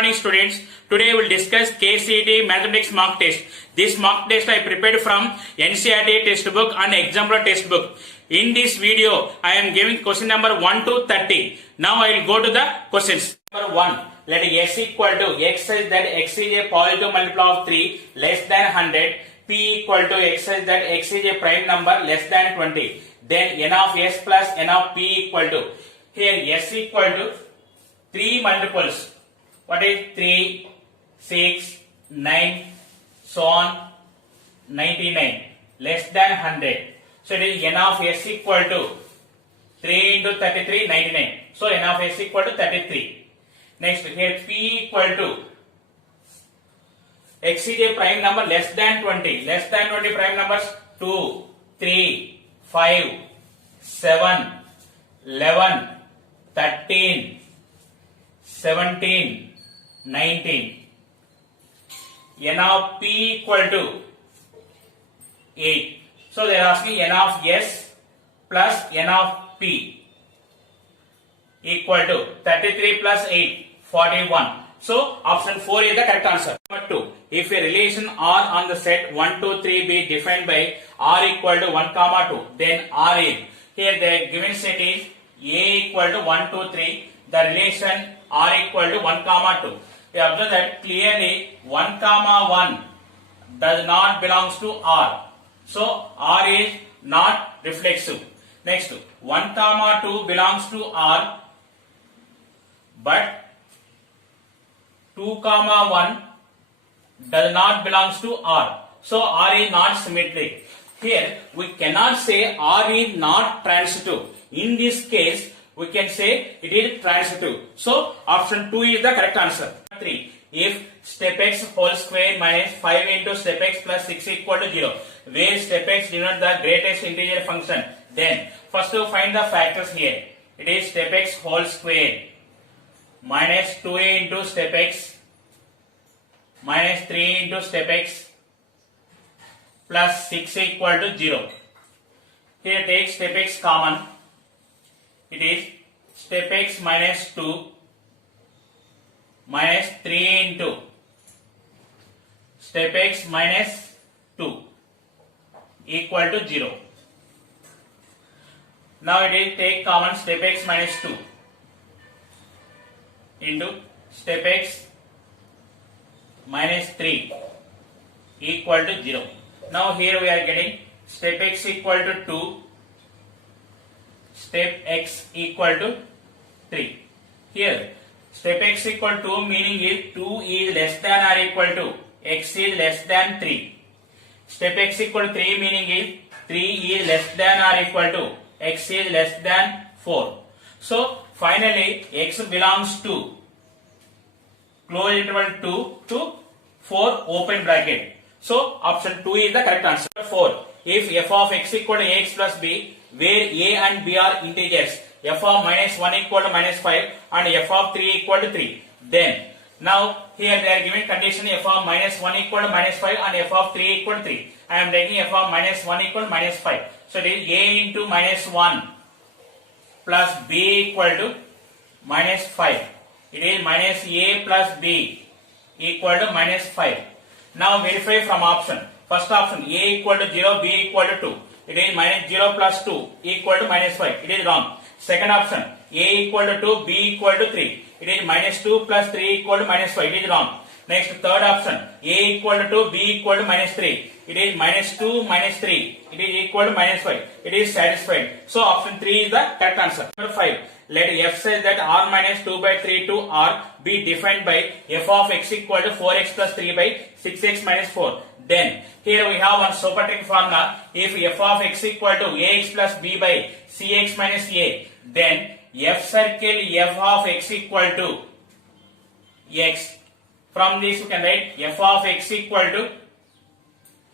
morning students. Today we will discuss KCET Mathematics mock test. This mock test I prepared from NCERT textbook and exemplar textbook. In this video I am giving question number 1 to 30. Now I will go to the questions. Number 1. Let S equal to X such that X is a positive multiple of 3 less than 100. P equal to X such that X is a prime number less than 20. Then N of S plus N of P equal to. Here S equal to 3 multiples. What is 3, 6, 9, so on 99 less than 100. So it is N of S equal to 3 into 33 99. So N of S equal to 33. Next here P equal to X is a prime number less than 20. Less than 20 prime numbers 2, 3, 5, 7, 11, 13, 17, 19. N of P equal to 8. So they are asking N of S plus N of P equal to 33 plus 8, 41. So option 4 is the correct answer. Number 2. If a relation R on the set 1, 2, 3 be defined by R equal to 1, 2, then R is. Here the given set is A equal to 1, 2, 3. The relation R equal to 1, 2. We observe that clearly 1, 1 does not belongs to R. So R is not reflexive. Next 1, 2 belongs to R, but 2, 1 does not belongs to R. So R is not symmetric. Here we cannot say R is not transitive. In this case we can say it is transitive. So option 2 is the correct answer. 3. If step x whole square minus 5 into step x plus 6 equal to 0, where step x denotes the greatest integer function, then first to find the factors here. It is step x whole square minus 2a into step x minus 3 into step x plus 6 equal to 0. Here take step x common. It is step x minus 2 minus 3 into step x minus 2 equal to 0. Now it is take common step x minus 2 into step x minus 3 equal to 0. Now here we are getting step x equal to 2, step x equal to 3. Here step x equal to 2 meaning is 2 is less than or equal to x is less than 3. Step x equal to 3 meaning is 3 is less than or equal to x is less than 4. So finally x belongs to close interval 2 to 4 open bracket. So option 2 is the correct answer. 4. If f of x equal to ax plus b, where a and b are integers, f of minus 1 equal to minus 5 and f of 3 equal to 3, then now here they are giving condition f of minus 1 equal to minus 5 and f of 3 equal to 3. I am taking f of minus 1 equal to minus 5. So it is a into minus 1 plus b equal to minus 5. It is minus a plus b equal to minus 5. Now verify from option. First option a equal to 0, b equal to 2. It is minus 0 plus 2 equal to minus 5. It is wrong. Second option a equal to 2, b equal to 3. It is minus 2 plus 3 equal to minus 5. It is wrong. Next third option a equal to 2, b equal to minus 3. It is minus 2 minus 3. It is equal to minus 5. It is satisfied. So option 3 is the correct answer. Number 5. Let f such that r minus 2 by 3 to r be defined by f of x equal to 4x plus 3 by 6x minus 4. Then here we have one supertrick formula. If f of x equal to ax plus b by cx minus a, then f circle f of x equal to x. From this you can write f of x equal to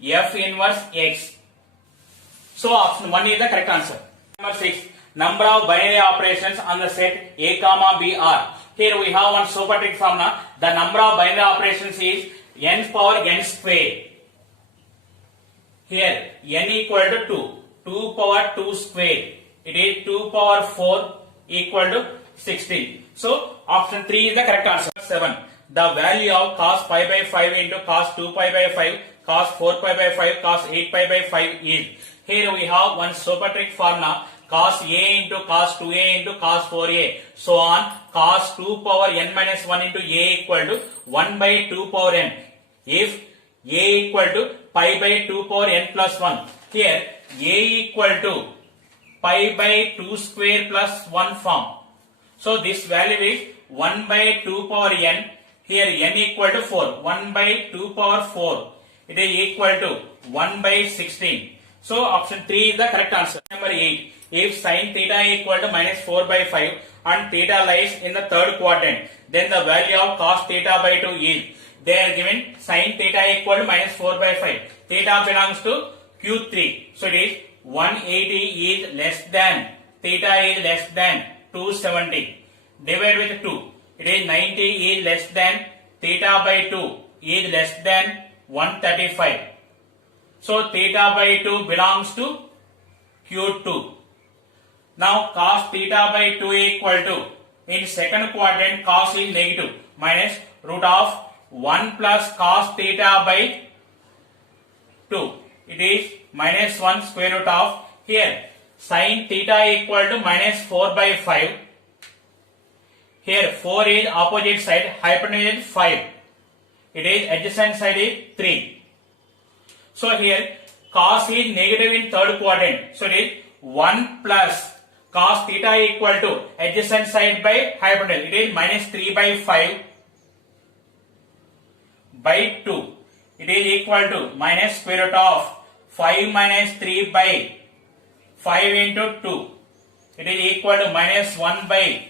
f inverse x. So option 1 is the correct answer. Number 6. Number of binary operations on the set a comma b are. Here we have one supertrick formula. The number of binary operations is n power n square. Here n equal to 2. 2 power 2 square. It is 2 power 4 equal to 16. So option 3 is the correct answer. 7. the value of cos pi by 5 into cos 2 pi by 5, cos 4 pi by 5, cos 8 pi by 5 is. Here we have one super trick formula, cos a into cos 2a into cos 4a, so on, cos 2 power n minus 1 into a equal to 1 by 2 power n. If a equal to pi by 2 power n plus 1, here a equal to pi by 2 square plus 1 form. So this value is 1 by 2 power n, here n equal to 4, 1 by 2 power 4, it is equal to 1 by 16. So option 3 is the correct answer. Number 8, if sin theta equal to minus 4 by 5 and theta lies in the third quadrant, then the value of cos theta by 2 is. They are given sin theta equal to minus 4 by 5. Theta belongs to Q3. So it is 180 is less than, theta is less than 270. Divide with 2. It is 90 is less than, theta by 2 is less than 135. So theta by 2 belongs to Q2. Now cos theta by 2 equal to, in second quadrant cos is negative, minus root of 1 plus cos theta by 2. It is minus 1 square root of, here sin theta equal to minus 4 by 5. Here 4 is opposite side, hypotenuse is 5. It is adjacent side is 3. So here cos is negative in third quadrant. So it is 1 plus cos theta equal to adjacent side by hypotenuse. It is minus 3 by 5 by 2. It is equal to minus square root of 5 minus 3 by 5 into 2. It is equal to minus 1 by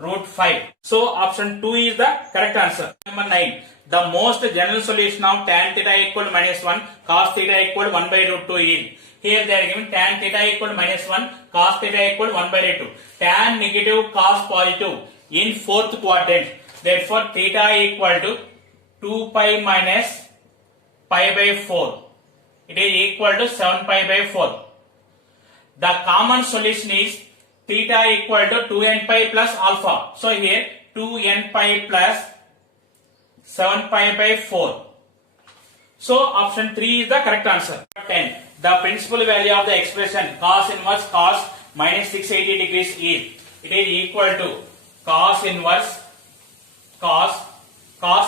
root 5. So option 2 is the correct answer. Number 9. The most general solution of tan theta equal to minus 1, cos theta equal to 1 by root 2 is. Here they are given tan theta equal to minus 1, cos theta equal to 1 by root 2. Tan negative, cos positive in fourth quadrant. Therefore theta equal to 2 pi minus pi by 4. It is equal to 7 pi by 4. The common solution is theta equal to 2n pi plus alpha. So here 2n pi plus 7 pi by 4. So option 3 is the correct answer. 10. The principal value of the expression cos inverse cos minus 680 degrees is. It is equal to cos inverse cos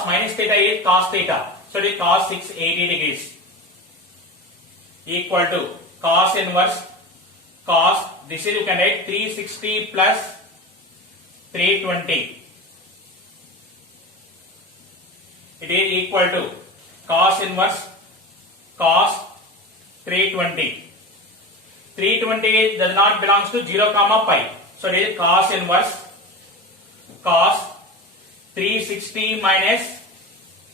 minus theta is cos theta. So it is cos 680 degrees equal to cos inverse cos, this is you can write 360 plus 320. It is equal to cos inverse cos 320. 320 does not belongs to 0 comma pi. So it is cos inverse cos 360 minus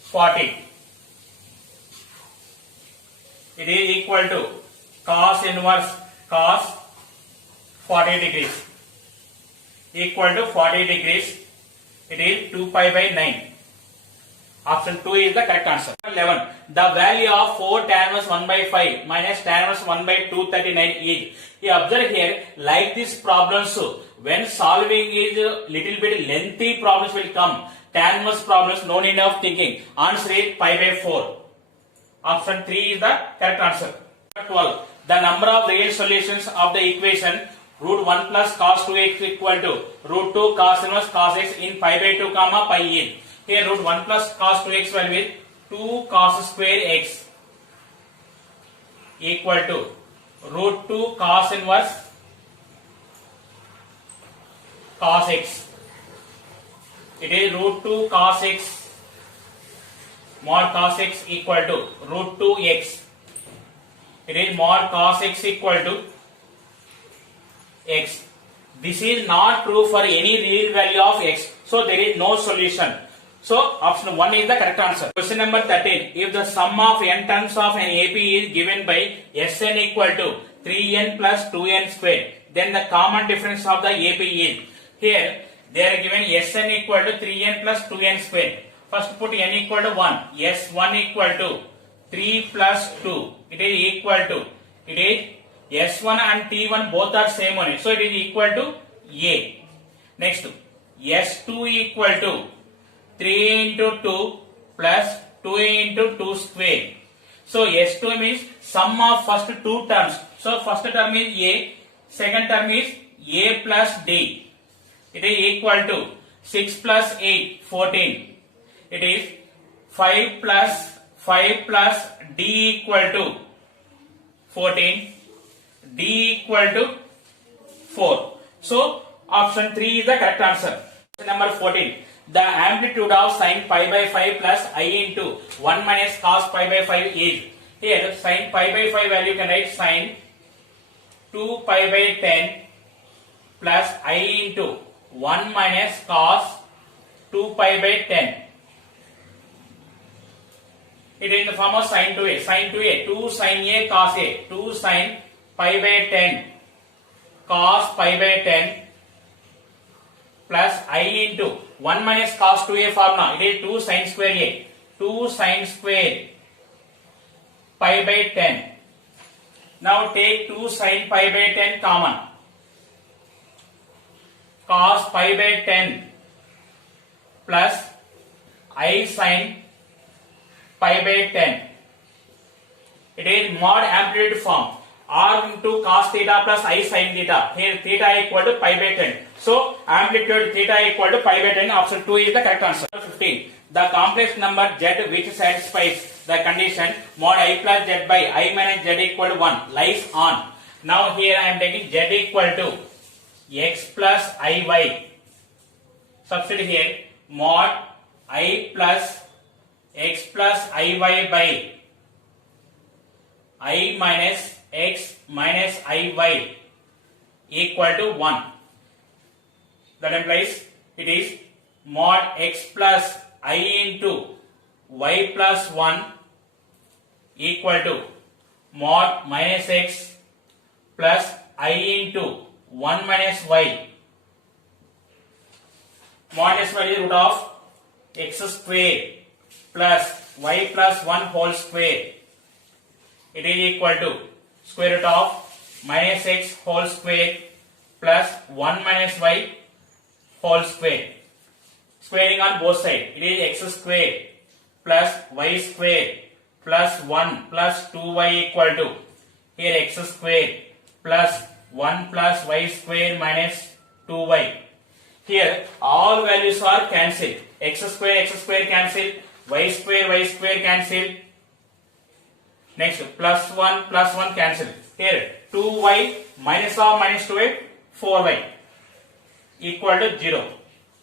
40. It is equal to cos inverse cos 40 degrees equal to 40 degrees. It is 2 pi by 9. Option 2 is the correct answer. 11. The value of 4 tan inverse 1 by 5 minus tan inverse 1 by 239 is. You observe here, like this problems, when solving is little bit lengthy problems will come. Tan inverse problems, no need of thinking. Answer is pi by 4. Option 3 is the correct answer. 12. The number of real solutions of the equation root 1 plus cos 2x equal to root 2 cos inverse cos x in pi by 2 comma pi is. Here root 1 plus cos 2x value is 2 cos square x equal to root 2 cos inverse cos x. It is root 2 cos x mod cos x equal to root 2x. It is mod cos x equal to x. This is not true for any real value of x. So there is no solution. So option 1 is the correct answer. Question number 13. If the sum of n terms of an AP is given by Sn equal to 3n plus 2n square, then the common difference of the AP is. Here they are given Sn equal to 3n plus 2n square. First put n equal to 1. S1 equal to 3 plus 2. It is equal to, it is S1 and T1 both are same only. So it is equal to A. Next S2 equal to 3 into 2 plus 2 into 2 square. So S2 means sum of first two terms. So first term is A, second term is A plus D. It is equal to 6 plus 8, 14. It is 5 plus D equal to 14. D equal to 4. So option 3 is the correct answer. Number 14. The amplitude of sin pi by 5 plus I into 1 minus cos pi by 5 is. Here sin pi by 5 value you can write sin 2 pi by 10 plus I into 1 minus cos 2 pi by 10. It is in the form of sin 2a. Sin 2a, 2 sin a cos a, 2 sin pi by 10 cos pi by 10 plus I into 1 minus cos 2a formula. It is 2 sin square a, 2 sin square pi by 10. Now take 2 sin pi by 10 common. Cos pi by 10 plus I sin pi by 10. It is mod amplitude form. R into cos theta plus I sin theta. Here theta equal to pi by 10. So amplitude theta equal to pi by 10. Option 2 is the correct answer. 15. The complex number z which satisfies the condition mod I plus z by I minus z equal to 1 lies on. Now here I am taking z equal to x plus iy. Substitute here mod I plus x plus iy by I minus x minus iy equal to 1. That implies it is mod x plus I into y plus 1 equal to mod minus x plus I into 1 minus y. Mod s is root of x square plus y plus 1 whole square. It is equal to square root of minus x whole square plus 1 minus y whole square. Squaring on both sides. It is x square plus y square plus 1 plus 2y equal to here x square plus 1 plus y square minus 2y. Here all values are cancelled. X square cancel, y square cancel. Next plus 1 cancel. Here 2y minus of minus 2y 4y equal to 0.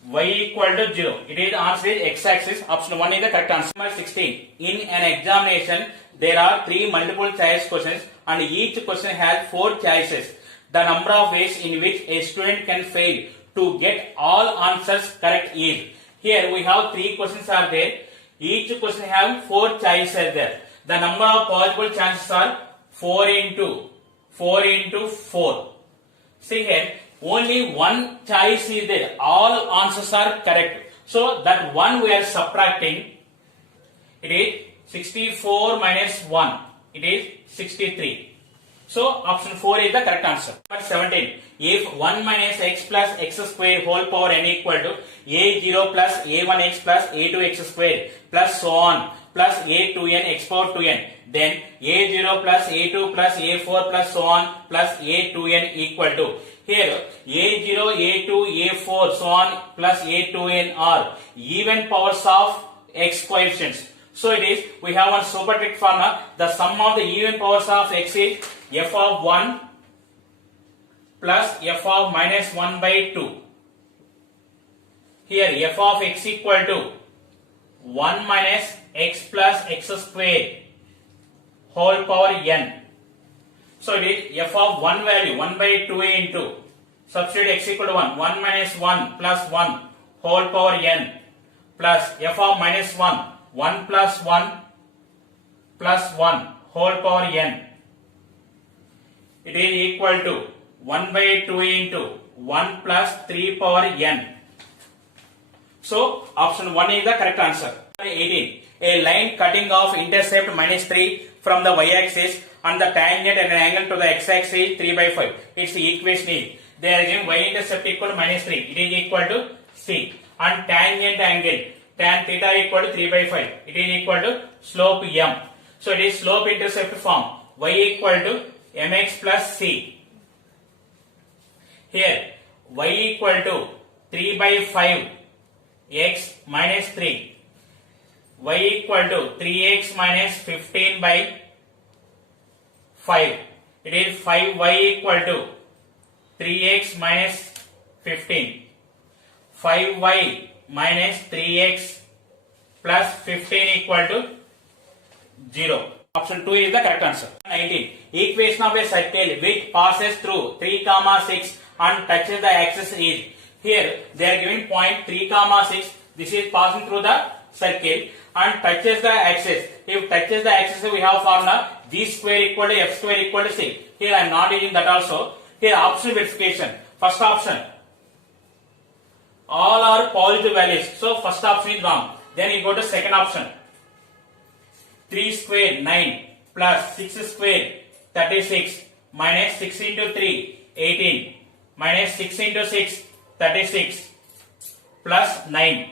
Y equal to 0. It is answer is x-axis. Option 1 is the correct answer. Number 16. In an examination, there are 3 multiple choice questions and each question has 4 choices. The number of ways in which a student can fail to get all answers correct is. Here we have 3 questions are there. Each question have 4 choices there. The number of possible chances are 4 into 4. See here, only one choice is there. All answers are correct. So that one we are subtracting. It is 64 minus 1. It is 63. So option 4 is the correct answer. Number 17. If 1 minus x plus x square whole power n equal to a0 plus a1x plus a2x square plus so on plus a2n x power 2n, then a0 plus a2 plus a4 plus so on plus a2n equal to, here a0, a2, a4 so on plus a2n are even powers of x coefficients. So it is, we have one super trick formula. The sum of the even powers of x is f of 1 plus f of minus 1 by 2. Here f of x equal to 1 minus x plus x square whole power n. So it is f of 1 value 1 by 2 into substitute x equal to 1 minus 1 plus 1 whole power n plus f of minus 1 plus 1 plus 1 whole power n. It is equal to 1 by 2 into 1 plus 3 power n. So option 1 is the correct answer. 18. A line cutting off intercept minus 3 from the y-axis and the tangent and an angle to the x-axis is 3 by 5. Its equation is, they are given y-intercept equal to minus 3. It is equal to c. And tangent angle tan theta equal to 3 by 5. It is equal to slope m. So it is slope intercept form. Y equal to mx plus c. Here y equal to 3 by 5 x minus 3. Y equal to 3x minus 15 by 5. It is 5y equal to 3x minus 15. 5y minus 3x plus 15 equal to 0. Option 2 is the correct answer. 19. Equation of a circle which passes through 3, 6 and touches the axis is. Here they are giving point 3, 6. This is passing through the circle and touches the axis. If touches the axis, we have formula g square equal to f square equal to c. Here I am not using that also. Here option verification. First option, all are positive values. So first option is wrong. Then you go to second option. 3 square 9 plus 6 square 36 minus 6 into 3 18 minus 6 into 6 36 plus 9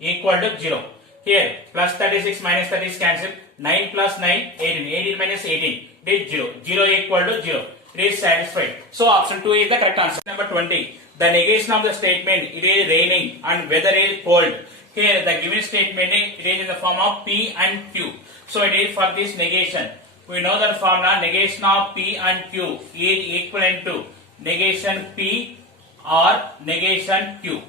equal to 0. Here plus 36 minus 36 cancel. 9 plus 9 18. 18 minus 18 it is 0. 0 equal to 0. It is satisfied. So option 2 is the correct answer. Number 20. The negation of the statement it is raining and weather is cold. Here the given statement it is in the form of P and Q. So it is for this negation. We know that formula negation of P and Q is equivalent to negation P or negation Q.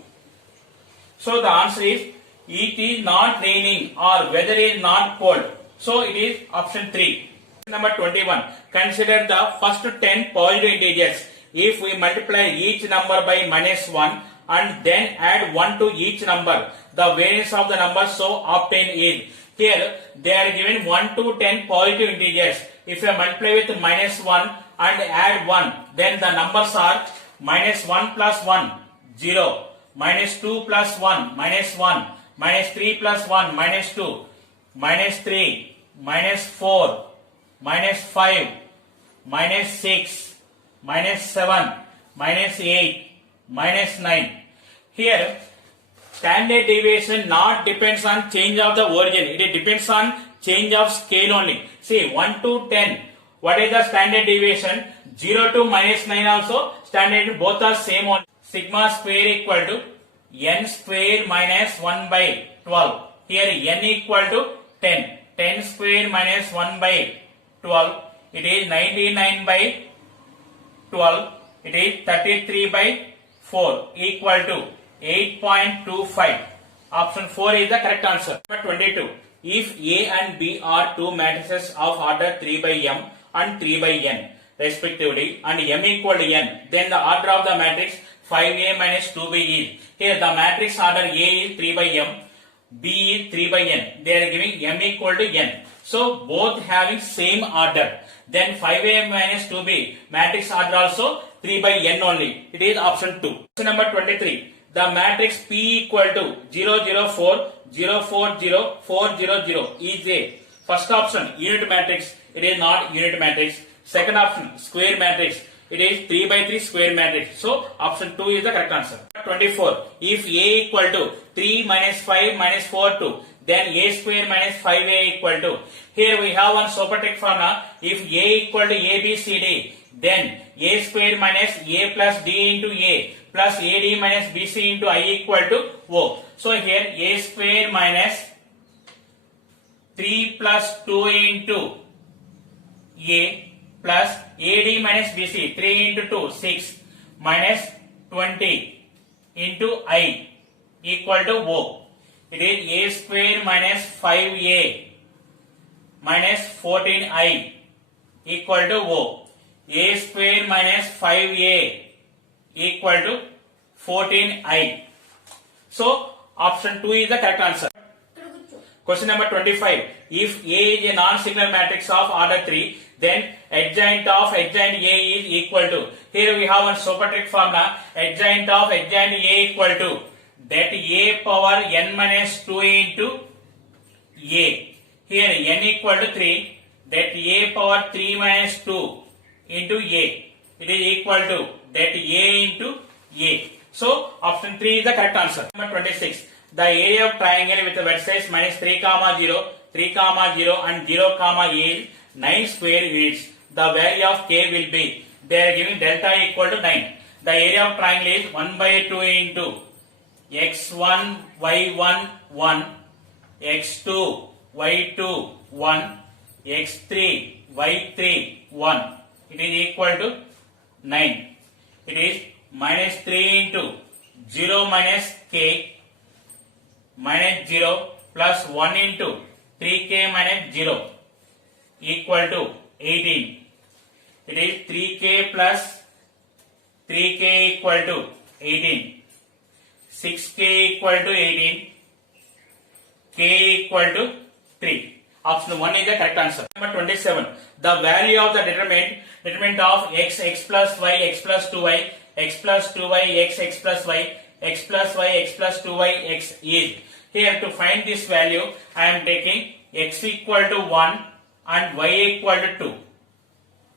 So the answer is it is not raining or weather is not cold. So it is option 3. Number 21. Consider the first 10 positive integers. If we multiply each number by -1 and then add 1 to each number, the variance of the number so obtained is. Here they are given 1 to 10 positive integers. If you multiply with -1 and add 1, then the numbers are -1 plus 1 0, -2 plus 1 -1, -3 plus 1 -2, -3, -4, -5, -6, -7, -8, -9. Here standard deviation not depends on change of the origin. It depends on change of scale only. See 1 to 10. What is the standard deviation? 0 to -9 also standard, both are same only. Sigma square equal to n square minus 1 by 12. Here n equal to 10. 10 square minus 1 by 12. It is 99 by 12. It is 33 by 4 equal to 8.25. Option 4 is the correct answer. Number 22. If A and B are two matrices of order 3 by m and 3 by n respectively and m equal to n, then the order of the matrix 5a minus 2b is. Here the matrix order A is 3 by m, B is 3 by n. They are giving m equal to n. So both having same order. Then 5a minus 2b matrix order also 3 by n only. It is option 2. Question number 23. The matrix P equal to 0 0 4 0 4 0 4 0 0 is a. First option unit matrix. It is not unit matrix. Second option square matrix. It is 3 by 3 square matrix. So option 2 is the correct answer. 24. If A equal to 3 minus 5 minus 4 2, then A square minus 5A equal to. Here we have one supertech formula. If A equal to A B C D, then A square minus A plus D into A plus AD minus BC into I equal to O. So here A square minus 3 plus 2 into A plus AD minus BC 3 into 2 6 minus 20 into I equal to O. It is A square minus 5A minus 14I equal to O. A square minus 5A equal to 14I. So option 2 is the correct answer. Question number 25. If A is a non-singular matrix of order 3, then adjoint of adjoint A is equal to. Here we have one supertech formula. Adjoint of adjoint A equal to that A power n minus 2 into A. Here n equal to 3. That A power 3 minus 2 into A. It is equal to that A into A. So option 3 is the correct answer. Number 26. the area of triangle with the vertex minus 3 comma 0, 3 comma 0 and 0 comma is 9 square units. The value of k will be, they are giving delta equal to 9. The area of triangle is 1 by 2 into x1, y1, 1, x2, y2, 1, x3, y3, 1. It is equal to 9. It is minus 3 into 0 minus k minus 0 plus 1 into 3k minus 0 equal to 18. It is 3k plus 3k equal to 18. 6k equal to 18. K equal to 3. Option 1 is the correct answer. Number 27. The value of the determinant of x plus y, x plus 2y, x plus 2y, x plus y, x plus y, x plus 2y, x is. Here to find this value, I am taking x equal to 1 and y equal to 2.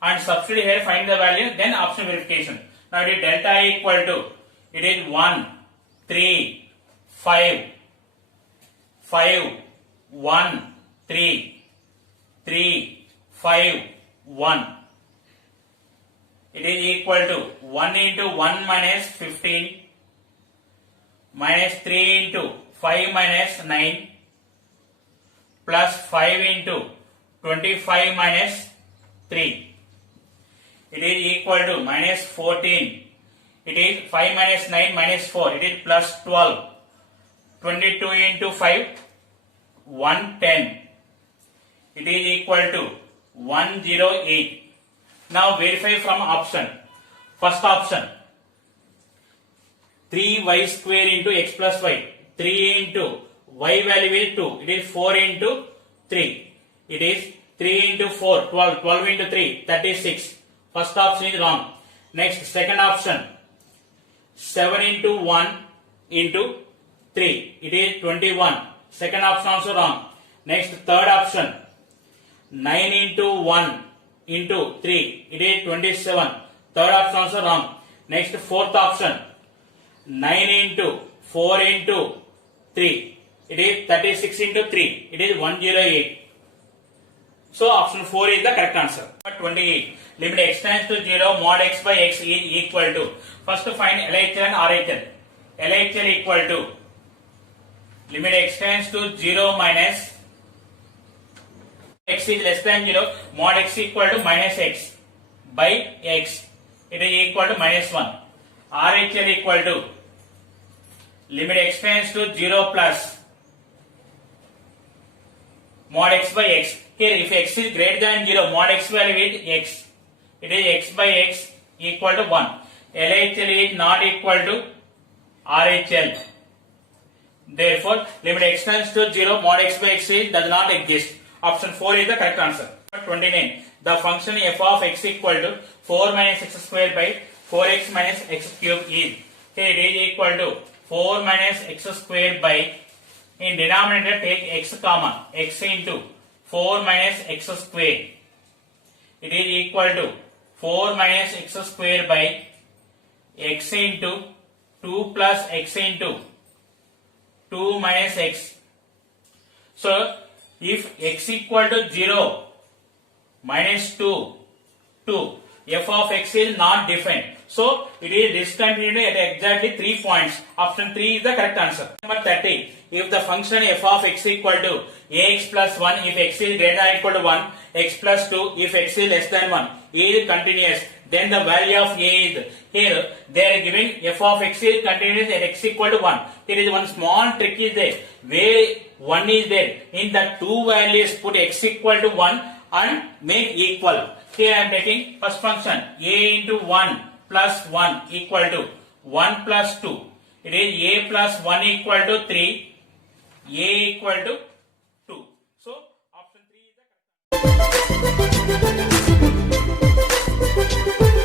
And substitute here, find the value, then option verification. Now it is delta equal to, it is 1, 3, 5, 5, 1, 3, 3, 5, 1. It is equal to 1 into 1 minus 15 minus 3 into 5 minus 9 plus 5 into 25 minus 3. It is equal to minus 14. It is 5 minus 9 minus 4. It is plus 12. 22 into 5, 110. It is equal to 108. Now verify from option. First option, 3y square into x plus y. 3 into y value is 2. It is 4 into 3. It is 3 into 4, 12. 12 into 3, 36. First option is wrong. Next, second option, 7 into 1 into 3. It is 21. Second option also wrong. Next, third option, 9 into 1 into 3. It is 27. Third option also wrong. Next, fourth option, 9 into 4 into 3. It is 36 into 3. It is 108. So option 4 is the correct answer. 28. Limit x tends to 0 mod x by x is equal to. First to find LHL and RHL. LHL equal to limit x tends to 0 minus x is less than 0 mod x equal to minus x by x. It is equal to minus 1. RHL equal to limit x tends to 0 plus mod x by x. Here if x is greater than 0, mod x value is x. It is x by x equal to 1. LHL is not equal to RHL. Therefore, limit x tends to 0, mod x by x does not exist. Option 4 is the correct answer. 29. The function f of x equal to 4 minus x square by 4x minus x cube is. Here it is equal to 4 minus x square by, in denominator take x comma, x into 4 minus x square. It is equal to 4 minus x square by x into 2 plus x into 2 minus x. So, if x equal to 0 minus 2, f of x is not defined. So, it is discontinued at exactly 3 points. Option 3 is the correct answer. Number 30. If the function f of x equal to ax plus 1, if x is greater than or equal to 1, x plus 2, if x is less than 1, is continuous, then the value of a is, here they are giving f of x is continuous at x equal to 1. There is one small trick is there, where 1 is there. In the two values, put x equal to 1 and make equal. Here I am taking first function, a into 1 plus 1 equal to 1 plus 2. It is a plus 1 equal to 3, a equal to 2. So, option 3 is the correct answer.